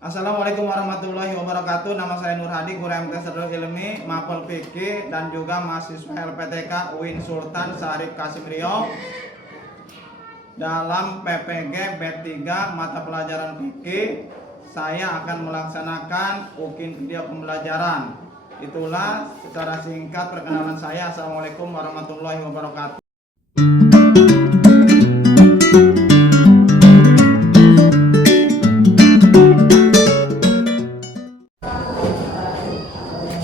Assalamualaikum warahmatullahi wabarakatuh. Nama saya Nur Hadi, Guru MT Sadrul Ilmi, Mapel Fikih, dan juga mahasiswa LPTK UIN Sultan Syarif Qasim Riau. Dalam PPG B3 mata pelajaran fikih, saya akan melaksanakan UKIN video pembelajaran. Itulah secara singkat perkenalan saya. Assalamualaikum warahmatullahi wabarakatuh.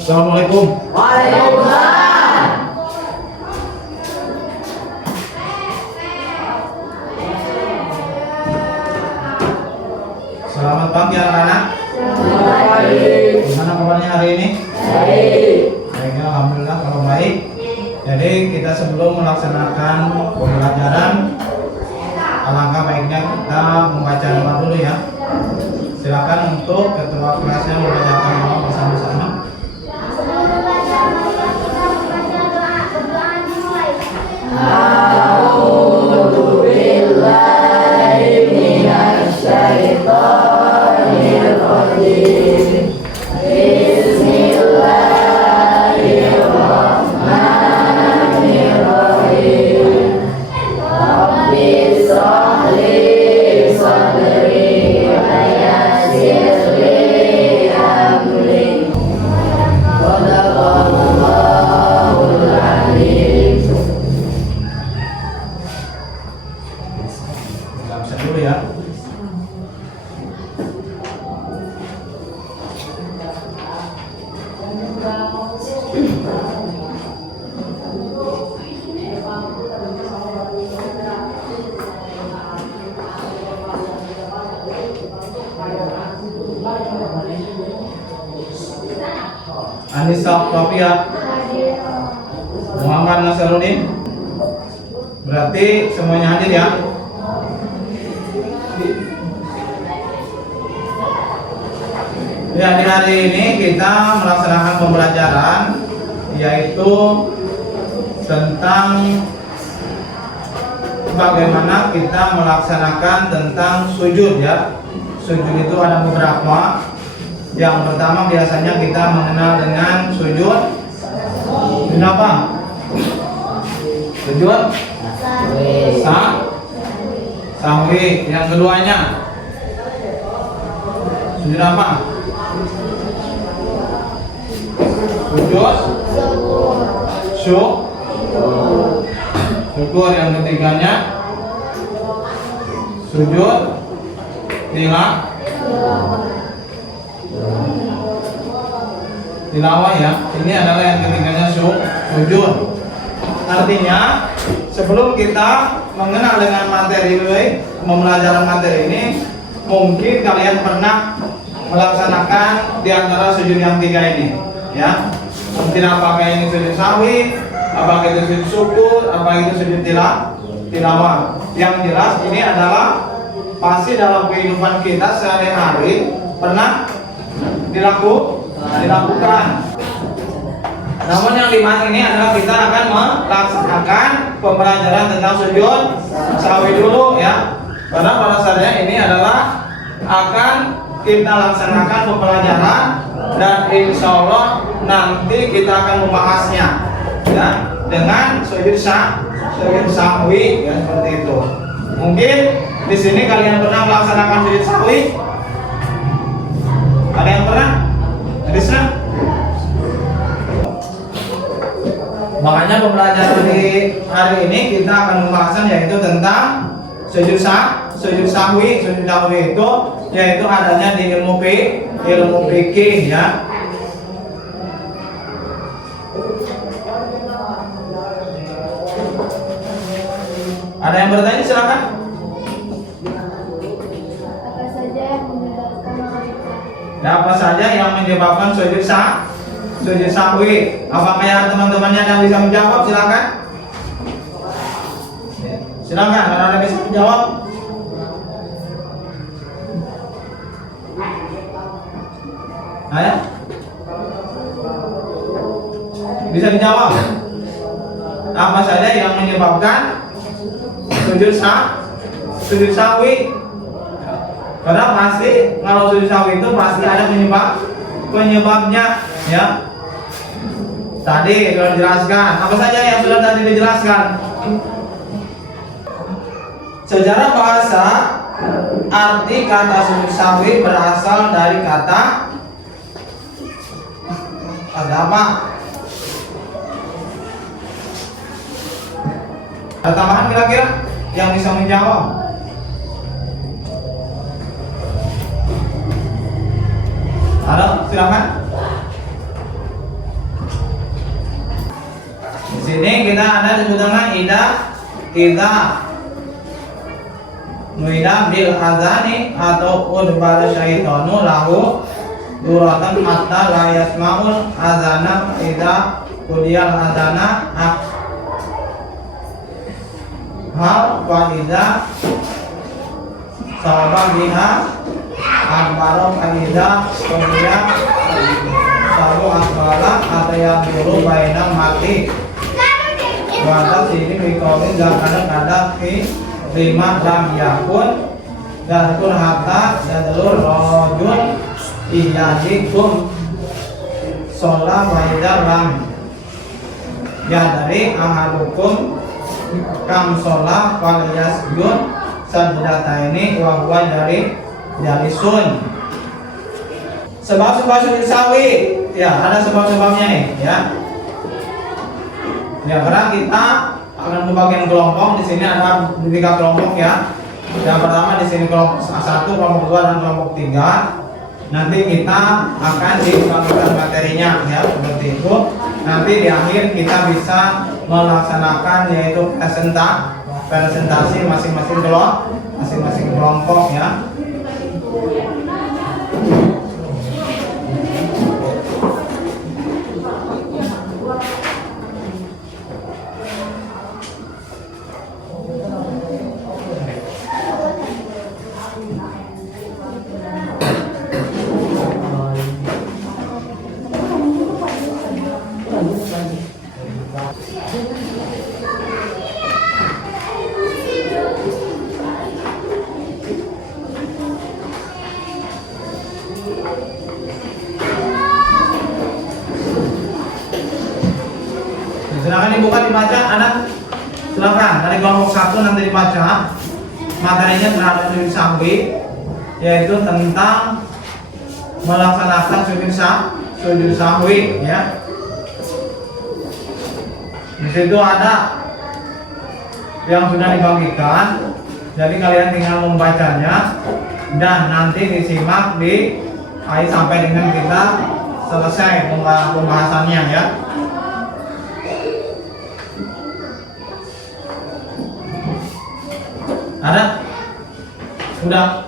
Assalamualaikum. Waalaikumsalam. Selamat pagi anak-anak. Baik. Gimana kabarnya hari ini? Baik. Baiknya, alhamdulillah kalau baik. Jadi kita sebelum melaksanakan pembelajaran, alangkah baiknya kita membaca doa dulu ya. Silakan untuk ketua kelasnya membacakan doa bersama-sama. A'udzu billahi minasy syaithanir rajim. Bismillahirrahmanirrahim. Rabbi shrah li sadri wa yassir li amri. Shadaqallahul alim. Bisa dulu ya. Anissa Sofia, Muhammad Nasarudin. Berarti semuanya hadir ya. Ya, di hari ini kita melaksanakan pembelajaran yaitu tentang bagaimana kita melaksanakan tentang sujud ya. Sujud itu ada beberapa. Yang pertama biasanya kita mengenal dengan sujud apa? Sujud sahwi. Yang keduanya sujud apa? Sujud syukur. Yang ketiganya sujud tilawah ya. Ini adalah yang ketiganya sujud. Artinya sebelum kita mengenal dengan materi pembelajaran materi ini, mungkin kalian pernah melaksanakan di antara sujud yang tiga ini ya. Mungkin apakah ini sujud sahwi, apakah itu sujud syukur, apakah itu sujud tilawah. Yang jelas ini adalah pasti dalam kehidupan kita sehari-hari pernah dilakukan. Namun yang dibahas ini adalah kita akan melaksanakan pembelajaran tentang sujud sahwi dulu ya. Karena pada saatnya ini adalah akan kita laksanakan pembelajaran dan insya Allah nanti kita akan membahasnya ya dengan sujud sahwi ya, seperti itu. Mungkin di sini kalian pernah melaksanakan sujud sahwi? Ada yang pernah? Ada senang? Makanya pembelajaran di hari ini kita akan membahaskan yaitu tentang sujud sahwi. Sujud sahwi itu yaitu adanya di ilmu fikih ya. Ada yang bertanya silakan. Apa saja yang menyebabkan sujud sahwi? Apakah ya teman-temannya yang bisa menjawab? Silakan. Silakan, kalau ada bisa menjawab. Ayo. Bisa dijawab. Apa saja yang menyebabkan sujud sahwi? Karena pasti kalau sujud sahwi itu pasti ada penyebabnya ya. Tadi sudah dijelaskan. Apa saja yang sudah tadi dijelaskan? Secara bahasa, arti kata sujud sahwi berasal dari kata apa? Ada tambahan kira-kira yang bisa menjawab? Ada, silakan. Di sini kita ada sebutnya ida nuida bil azani atau udbal syaitanu lahu duratan hatta la yasmaul azana ida kudiyal azana hal wa'idha sahabat biha akbarom wa'idha kemudian sahabat akbala atau yang dulu bainam mati wadah sini wikawin dan kadang-kadang lima lam yakun dan kun hatta dan telur rojun iyadikum sholat wa'idha lam ya dari ahadukum kam sholat wal yasjud sajdatah ini wahwa dari jalisun. Sebab-sebab sujud sahwi ya ada sebab-sebabnya nih ya. Ya karena kita akan membagikan kelompok. Di sini ada 3 kelompok ya. Yang pertama di sini kelompok 1, kelompok 2 dan kelompok 3. Nanti kita akan dibagikan materinya ya seperti itu. Nanti di akhir kita bisa melaksanakan yaitu presentasi masing-masing kelompok ya. Silakan dibuka dibaca anak. Silakan dari kelompok 1 nanti dibaca materinya terhadap sujud sahwi yaitu tentang melaksanakan sujud sahwi ya. Di situ ada yang sudah dibagikan. Jadi kalian tinggal membacanya dan nanti disimak di akhir sampai dengan kita selesai pembahasannya ya. Ada? Sudah?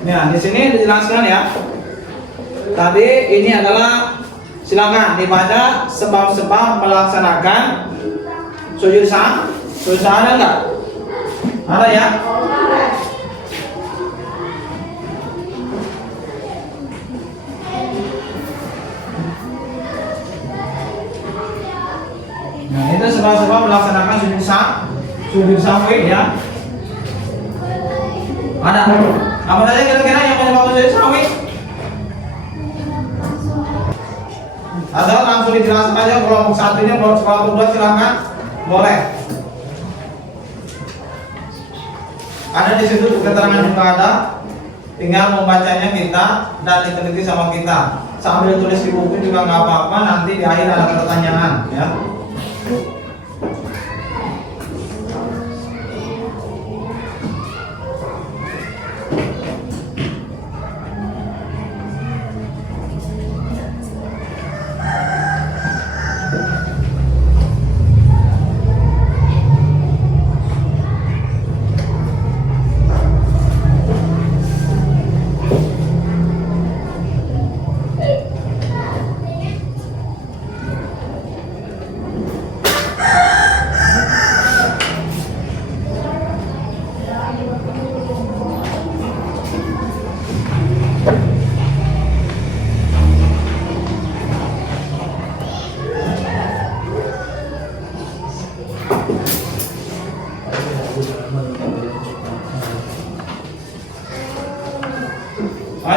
Nah, di sini dijelaskan ya. Tadi ini adalah silakan dibaca sebab-sebab melaksanakan sujud sahwi. Sujud sahwi ada enggak? Ada ya? Nah, itu sebab-sebab melaksanakan sujud sahwi ya. Ada? Apa saja kira-kira yang menyebabkan sujud sahwi? Atau langsung dijelaskan aja kelompok 1-nya, kelompok 2 silakan. Boleh. Ada di situ keterangan juga ada. Tinggal membacanya kita dan diteliti sama kita. Sambil tulis di buku juga nggak apa-apa. Nanti di akhir ada pertanyaan ya.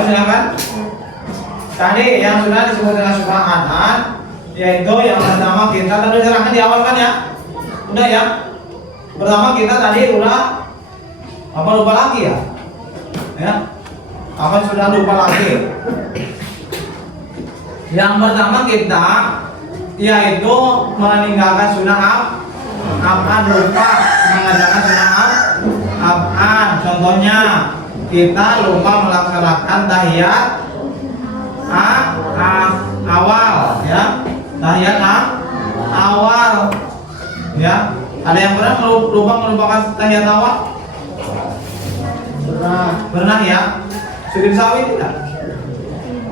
silakan. Tadi yang sudah disebut dengan subhanallah, yaitu yang pertama kita tadi serahkan di awal kan ya. Udah ya. Pertama kita tadi udah apa lupa lagi ya? Ya. Apa sudah lupa lagi? Yang pertama kita yaitu meninggalkan sunnah af'an, lupa mengerjakan sunnah af'an. Contohnya kita lupa melaksanakan tahiyat awal ya, tahiyat awal ya. Ada yang pernah lupa melupakan tahiyat awal? Pernah ya. Sujud sahwi tidak?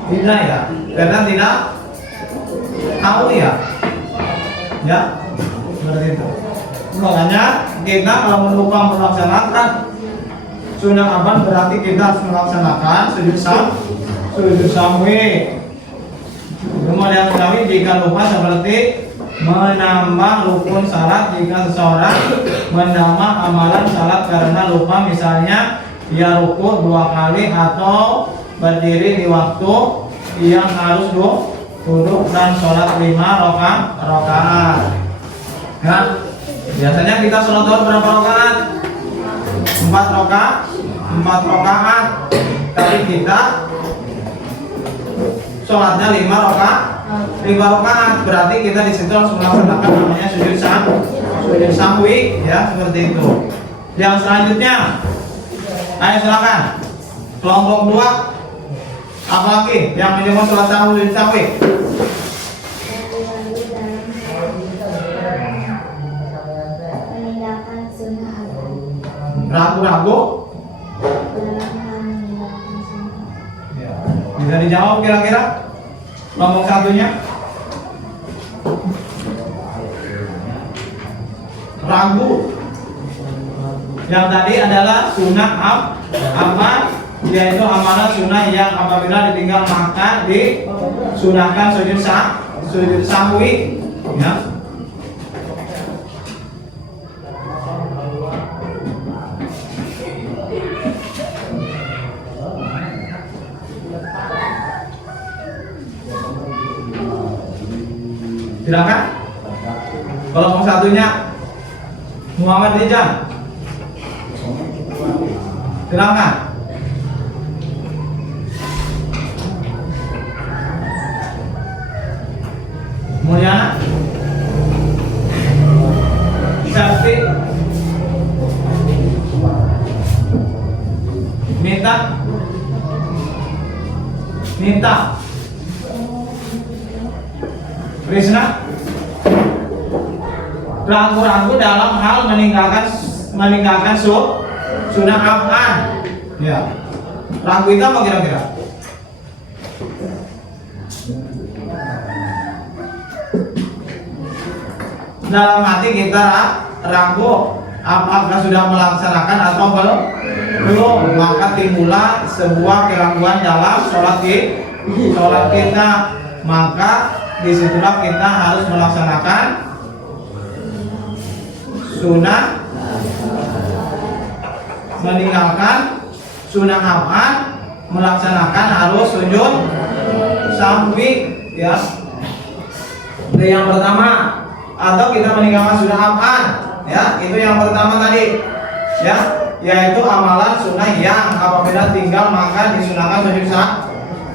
Tidak ya, karena tidak tahu ya. Ya, seperti itu. Makanya kita kalau lupa melaksanakan sunnah af'an berarti kita harus melaksanakan sujud sahwi. Kemudian sahwi jika lupa seperti menambah rukun salat jika seseorang menambah amalan salat karena lupa, misalnya ia ruku 2 kali atau berdiri di waktu yang harus duduk dan sholat 5 rakaat. Ya, biasanya kita sholat zuhur berapa rakaat? 4 rakaat. Tapi kita sholatnya 5 rakaat. Berarti kita di situ harus melaksanakan namanya sujud sahwi ya, seperti itu. Yang selanjutnya, ayo silakan. Kelompok 2 apa lagi yang menyebut sholat sujud sahwi? Ragu-ragu? Ya. Bisa dijawab kira-kira? Kelompok satunya? Ragu. Yang tadi adalah sunnah apa? Yaitu amalan sunnah yang apabila ditinggal maka disunahkan sujud sahwi ya. Silakan. Kelompok satunya Muhammad Rizan. Silakan. Mulyana, Sakti, Nita, Krishna. Ragu-ragu dalam hal meninggalkan sunnah af'an. Ya. Ragu itu apa kira-kira? Dalam hati kita ragu apakah sudah melaksanakan atau belum, maka timbullah sebuah keraguan dalam sholat kita, maka disitulah kita harus melaksanakan sunnah, meninggalkan sunnah af'an, melaksanakan harus sujud sahwi ya. Itu yang pertama. Atau kita meninggalkan sunnah af'an ya, itu yang pertama tadi ya, yaitu amalan sunnah yang apabila tinggal maka disunahkan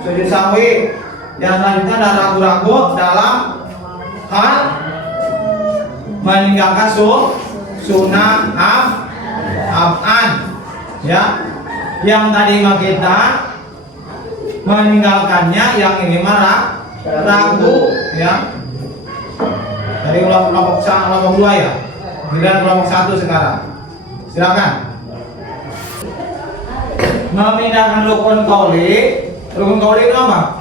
sujud sahwi. Yang selanjutnya ada ragu-ragu dalam hal meninggalkan sunnah af'an ya. Yang tadi mah kita meninggalkannya, yang ini marah ragu ya. Dari kelompok 2 ya. Kemudian kelompok 1 sekarang. Silakan. Memindahkan rukun qauli. Rukun qauli itu apa?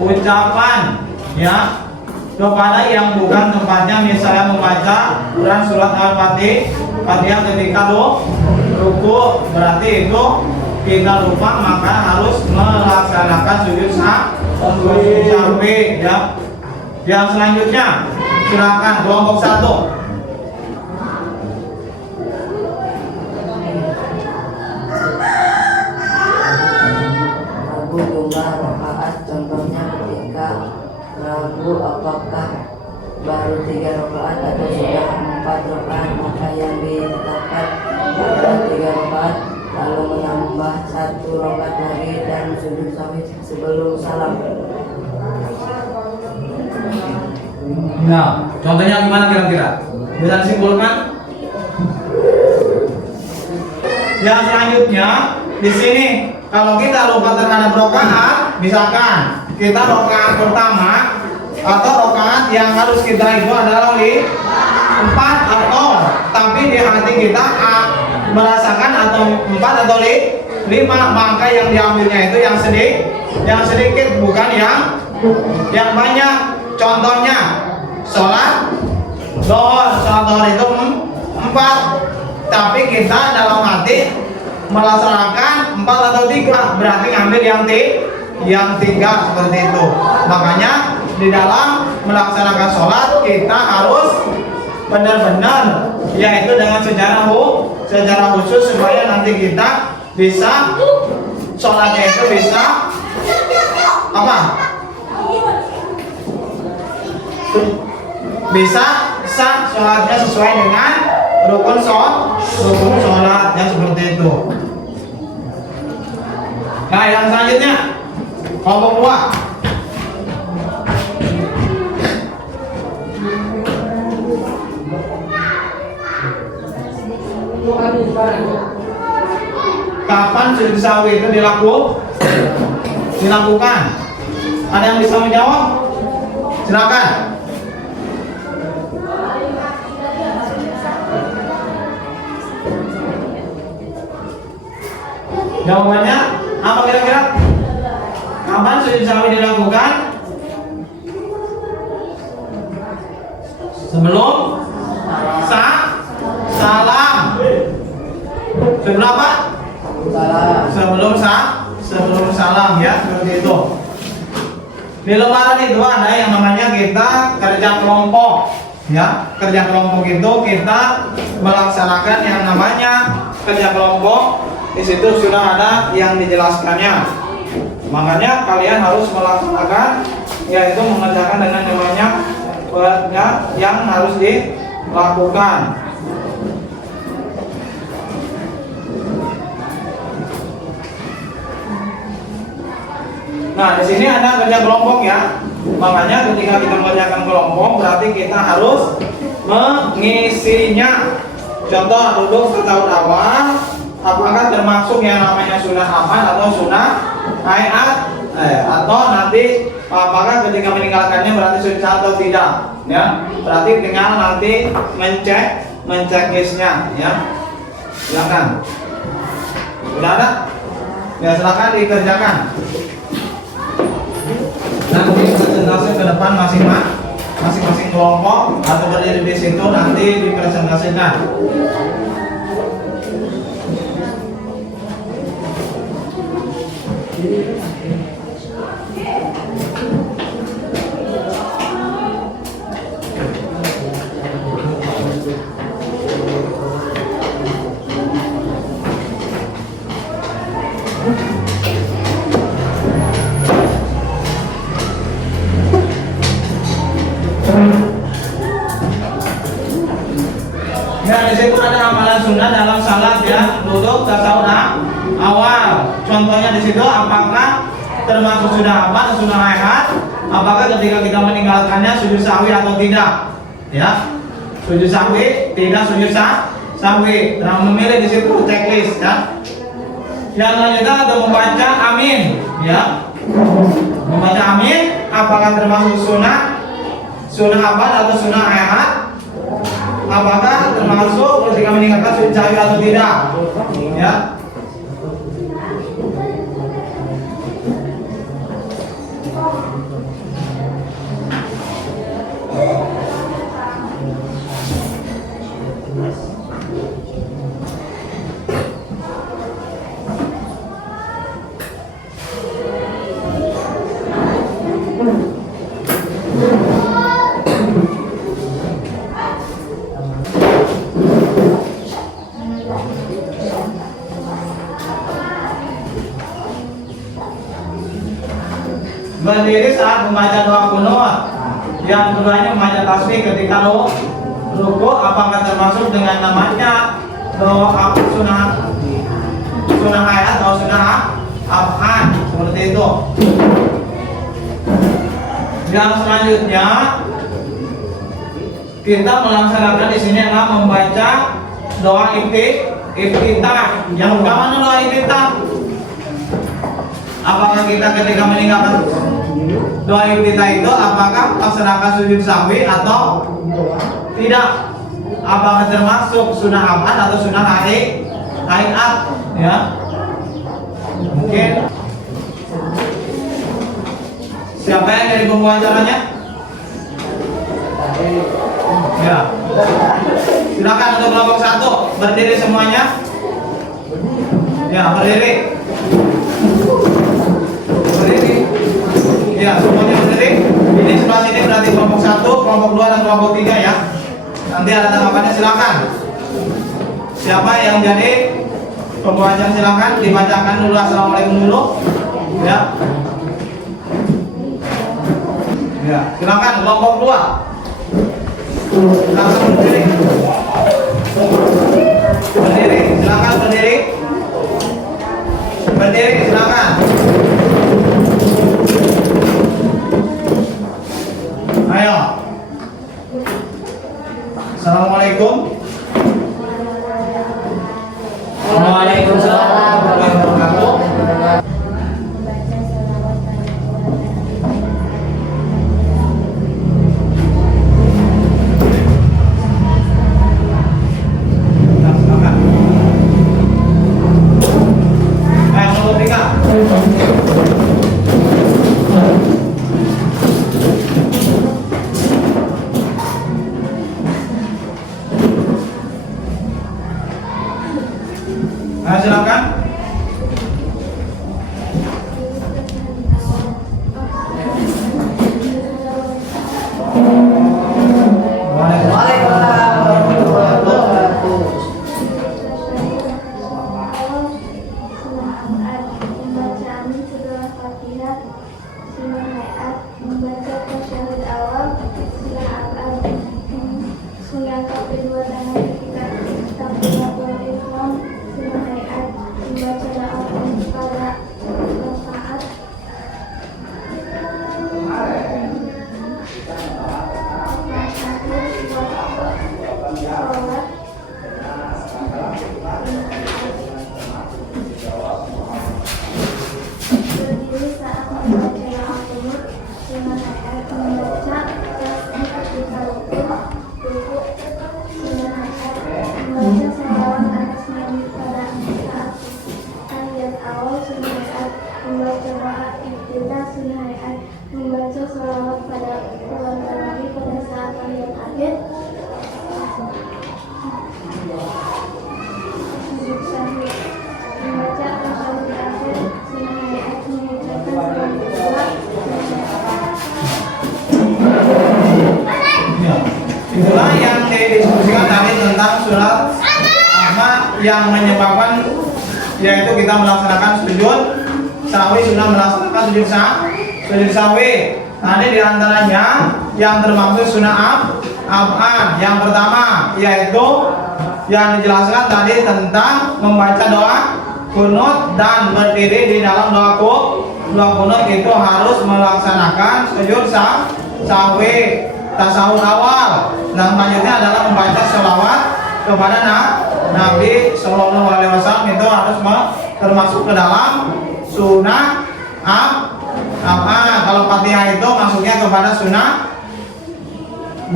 Ucapan ya, kepada yang bukan tempatnya, misalnya membaca Quran surat Al-Fatihah ketika ruku, berarti itu kita lupa maka harus melaksanakan sujud sahwi ya. Yang selanjutnya silakan kelompok 1. Contohnya ketika ragu apakah baru 3 rakaat atau sudah 4 rakaat, maka yang ditetapkan adalah 3 rakaat, lalu menambah 1 rakaat lagi dan sujud sahwi sebelum salam. Nah, contohnya gimana kira-kira? Bisa disimpulkan? Yang selanjutnya di sini kalau kita lupa terhadap rakaat, misalkan kita rakaat pertama atau rakaat yang harus kita itu adalah 4 atau tapi di hati kita merasakan atau 4 atau 5, maka yang diambilnya itu yang sedikit bukan yang banyak. Contohnya sholat zuhur itu 4, tapi kita dalam hati melaksanakan 4 atau 3, berarti ngambil yang 3 seperti itu. Makanya di dalam melaksanakan sholat kita harus benar-benar, yaitu dengan secara khusus supaya nanti kita bisa sholatnya itu bisa apa? Bisa sah sholatnya sesuai dengan rukun sholatnya seperti itu. Nah, yang selanjutnya kelompok 2. Kapan sujud sahwi itu dilakukan? Ada yang bisa menjawab? Silakan. Jawabannya apa kira-kira? Kapan sujud sahwi dilakukan? Sebelum salam. Sebelum apa? Sebelum salam ya, seperti itu. Di lembaran itu ada yang namanya kita kerja kelompok ya. Kerja kelompok itu kita melaksanakan yang namanya kerja kelompok. Di situ sudah ada yang dijelaskannya. Makanya kalian harus melaksanakan, yaitu mengerjakan dengan namanya yang harus dilakukan. Nah, di sini ada kerja kelompok ya. Makanya ketika kita mengerjakan kelompok berarti kita harus mengisinya. Contoh duduk setahun awal, apakah termasuk yang namanya sunnah amal atau sunnah hayat, atau nanti apakah ketika meninggalkannya berarti sunnah atau tidak ya. Berarti tinggal nanti mencek listnya ya. Silakan. Sudah ada? Ya, silakan dikerjakan. Nanti presentasi ke depan masing-masing kelompok atau berdiri di situ nanti dipresentasikan. Ya, di situ ada amalan sunnah dalam salat ya, duduk tasawuf awal. Contohnya di situ apakah termasuk sunnah apa, sunnah hayat, apakah ketika kita meninggalkannya sujud sahwi atau tidak? Ya, sujud sahwi, tidak sujud sahwi. Nah, memilih di situ checklist ya. Yang selanjutnya ada membaca amin ya. Membaca amin apakah termasuk sunnah apa atau sunnah hayat? Apakah termasuk ketika meninggalkan sujud sahwi atau tidak? Ya. berdiri saat membaca doa kunut. Yang keduanya membaca tasbih ketika ruku. Apakah termasuk dengan namanya doa sunnah ayat atau sunnah af'an seperti itu. Yang selanjutnya kita melaksanakan di sini adalah membaca doa iftitah. Yang bagaimana doa iftitah? Apakah kita ketika meninggalkan doa iftitah itu apakah melaksanakan sujud sahwi atau tidak? Apakah termasuk sunnah af'an atau sunnah ayat? Ya, mungkin siapa yang jadi pembawaannya? Ya, silakan untuk kelompok 1 berdiri semuanya. Ya, berdiri. Berdiri. Ya, semuanya berdiri. Ini sebelah sini berarti kelompok 1, kelompok 2 dan kelompok 3 ya. Nanti ada tanggapannya, silakan. Siapa yang jadi pembawa silakan dibacakan dulu assalamualaikum dulu. Ya. Ya, silakan kelompok 2. Langsung berdiri. Berdiri, silakan berdiri. Berdiri, silakan. Ayo. Assalamualaikum. Waalaikumsalam warahmatullahi wabarakatuh. Silakan. Waalaikumsalam warahmatullahi wabarakatuh. Pembacaan setelah Fatihah, sunnah hayat, membaca tasyahud awal, sunnah af'an, sunnah kafir dua tangan ketika takbiratul ihram, sunnah hayat, membaca doa pada saat sholat. Berdiri saat membaca doa kunut, sunnah hayat, membaca tasbih ketika ruku, sunnah hayat, membaca sholawat atas nabi pada saat tahiyat awal, sunnah hayat, membaca doa iftitah, sunnah hayat, membaca sholawat pada keluarga nabi pada saat tahiyat akhir, sujud sahwi, membaca tasyahud akhir, sunnah hayat, mengucapkan salam kedua, Ya. Itulah yang didiskusikan tadi tentang surat apa yang menyebabkan yaitu kita melaksanakan sujud sahwi, sunnah melaksanakan sujud sahwi. Tadi diantaranya yang termaksud sunnah af'an. Yang pertama yaitu yang dijelaskan tadi tentang membaca doa kunut dan berdiri di dalam doa kunut itu harus melaksanakan sujud sahwi, tasawuf awal. Dan selanjutnya adalah membaca sholawat kepada Nabi Shallallahu Alaihi Wasallam, itu harus termasuk ke dalam sunnah af'an. Kalau Fatihah itu masuknya kepada sunnah,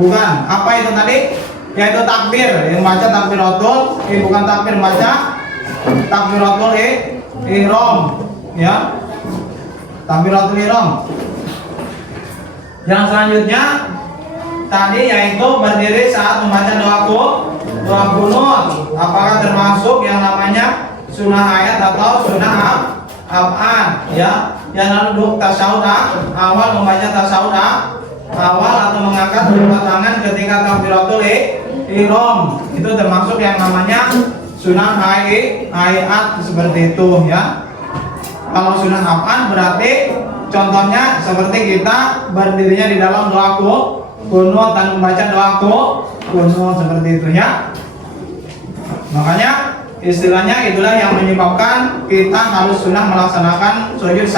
bukan apa itu tadi, yaitu takbir, yang baca takbiratul, bukan takbir, baca takbiratul ihram, ya, takbiratul ihram. Yang selanjutnya tadi yaitu berdiri saat membaca doa kunut. Apakah termasuk yang namanya sunnah ayat atau sunnah af'an, ya? Yang lalu tasyahud awal, membaca tasyahud awal atau mengangkat kedua tangan ketika takbiratul ihram, itu termasuk yang namanya sunnah ayat seperti itu, ya. Kalau sunnah af'an berarti Contohnya seperti kita berdirinya di dalam doa kunut dan membaca doa kunut seperti itu ya. Makanya istilahnya itulah yang menyebabkan kita harus sunnah melaksanakan sujud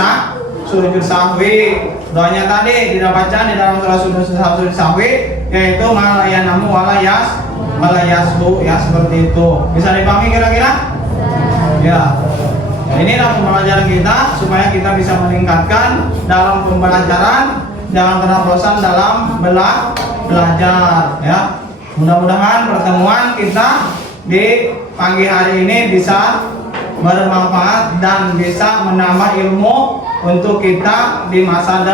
sahwi. Doanya tadi tidak baca di dalam sujud sahwi, yaitu malayanamu walayasbu ya, seperti itu. Bisa dipahami kira-kira? Ya. Nah, inilah pembelajaran kita supaya kita bisa meningkatkan dalam pembelajaran, jangan pernah bosan dalam belajar ya. Mudah-mudahan pertemuan kita di pagi hari ini bisa bermanfaat dan bisa menambah ilmu untuk kita di masa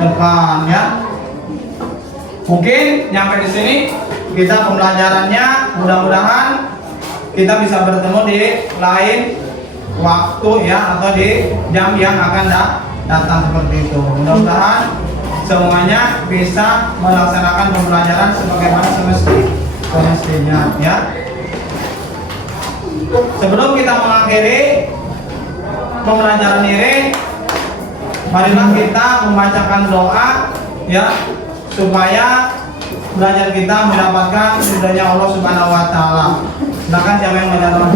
depan ya. Mungkin nyampe di sini kita pembelajarannya, mudah-mudahan kita bisa bertemu di lain waktu ya, atau di jam yang akan datang seperti itu. Mudah-mudahan semuanya bisa melaksanakan pembelajaran sebagaimana semestinya ya. Sebelum kita mengakhiri pembelajaran ini, marilah kita membacakan doa ya, supaya belajar kita mendapatkan ridhonya Allah Subhanahu wa taala. Silakan siapa yang baca doa?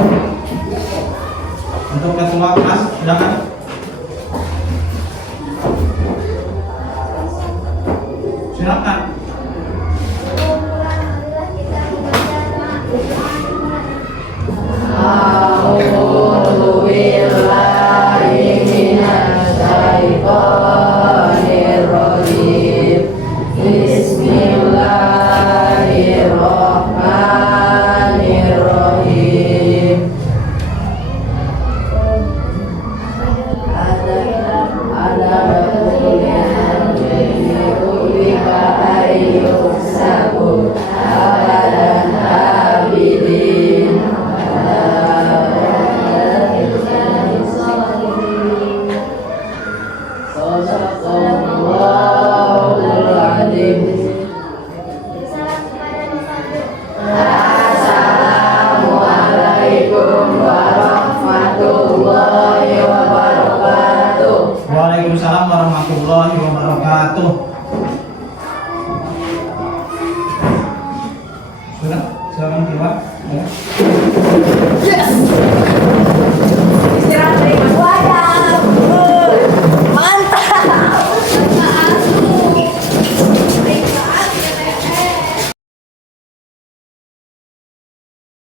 Untuk ketua kelas, silakan. Silakan. A'udzu billahi minasy syaithanir rajim. Bismillahirrahmanirrahim. Ada kulika ayyuk sabu abadan abidin. Sadaqallahul adzim. Assalamualaikum warahmatullahi wabarakatuh. Waalaikumsalam warahmatullahi wabarakatuh. Sudah, silakan keluar. Ya. Istirahat dari wadah.